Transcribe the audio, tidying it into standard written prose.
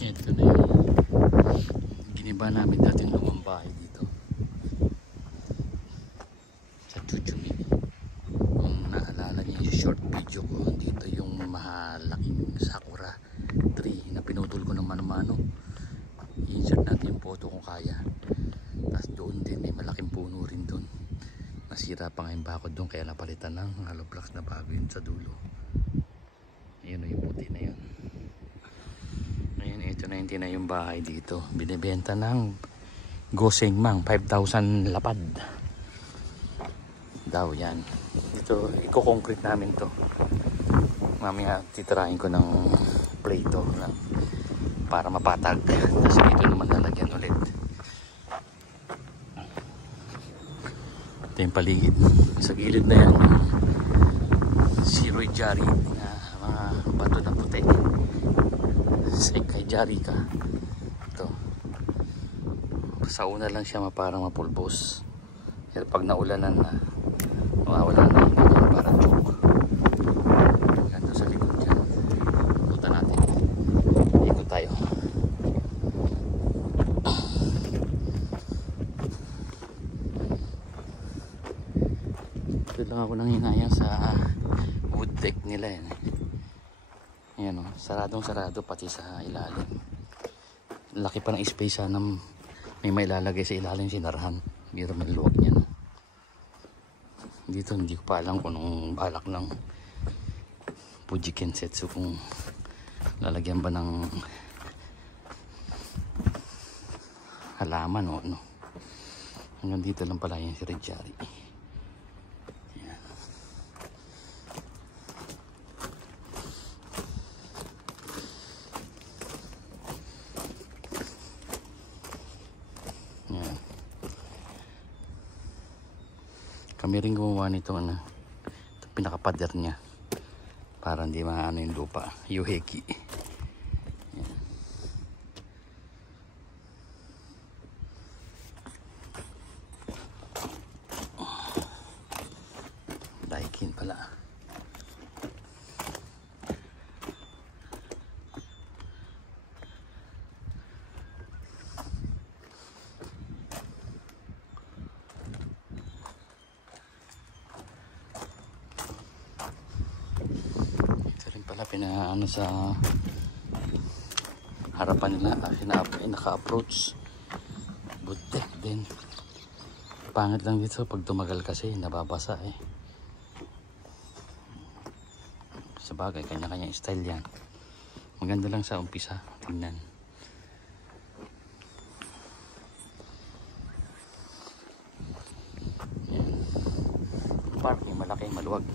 Ito na yung giniba namin dating lumang bahay dito sa Chuchumi. Kung naalala niyo yung short video ko, dito yung mahalaking sakura tree na pinutol ko ng mano-mano. I-insert natin yung photo kung kaya. Tapos doon din may malaking puno rin doon. Nasira pa nga yung bakod doon, kaya napalitan ng hollow blocks na bago yun sa dulo. Ayun o, yung puti na yun. Ayun, ito na yung tinayong bahay dito. Binibenta ng Gosengmang 5,000 lapad daw yan. Dito i-concrete namin to. Mamaya titirahin ko ng plato para mapatag. Tapos dito naman lalagyan ulit. Ito yung paligid. Sa gilid na yan Siroy Jari na mga bato na puti. Kay Jari ka. Ito. Sa una lang siya parang mapulbos. Pero pag naulanan na, mawawala na yung mga parang joke. Ganda sa likod dyan. Punta natin. Ikot tayo. Ito lang ako nang hinayang sa wood deck nila yan. Ayan o, saradong sarado pati sa ilalim. Laki pa ng space, sana may mailalagay sa ilalim, sinarahan. Biro man luwag niyan. Dito hindi ko pa alam kung anong balak ng Fuji Kensetsu, kung lalagyan ba ng halaman o ano. Hanggang dito lang pala yung Siroy Jari. Kami rin gumawa nito, ito pinakapader niya para hindi maano yung lupa, yuheki. Yan. Daikin pala. Pinaano sa harapan nila, naka-approach butek din. Pangit lang dito pag tumagal kasi nababasa eh. Sa bagay, kanya-kanya style yan. Maganda lang sa umpisa, tingnan. Yan. Parking malaki, maluwag.